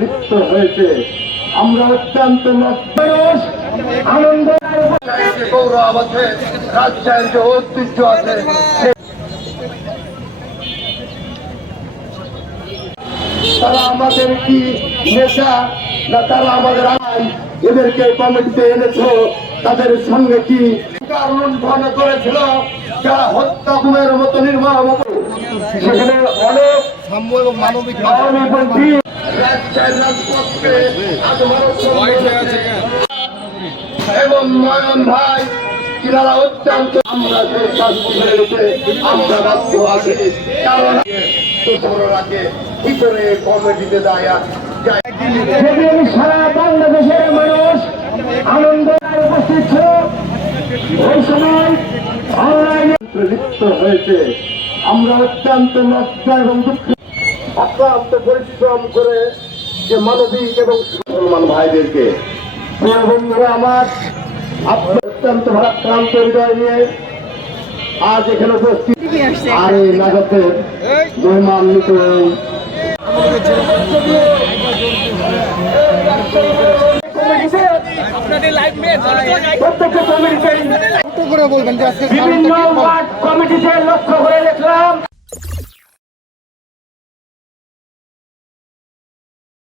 লিপ্ত হয়েছে। আমরা অত্যন্ত আনন্দ গৌরব আছে, রাজশাহীর যে ঐতিহ্য আছে, তারা আমাদের কি নেতা না তারা আমাদের আইন, এদেরকে কমিটিতে এনেছো, তাদের সঙ্গে কি লুণ্ঠন করেছিল, যারা হত্যা গুমের মতো নির্মম, সেখানে অনেক সাম্য এবং মানবিক এবং নয়ন ভাই কিনারা অত্যন্ত আমরা সেই আমরা বাধ্য আছি, কারণ কি করে কমিটিতে দেয় সারা বাংলাদেশের মানুষ আনন্দ উপস্থিত ছিল। ওই সময় অনলাইনে লিপ্ত হয়েছে। আমরা অত্যন্ত লজ্জা এবং দুঃখ অক্লান্ত পরিশ্রম করে যে মানবিক এবং মুসলমান ভাইদেরকে, বন্ধুরা আমার, আপনার অত্যন্ত ভারাক্রান্ত হৃদয় নিয়ে আজ এখানে উপস্থিত। আর এই নাগতের মহিমান্বিত বিভিন্ন ওয়ার্ড কমিটিতে লক্ষ্য করে দেখলাম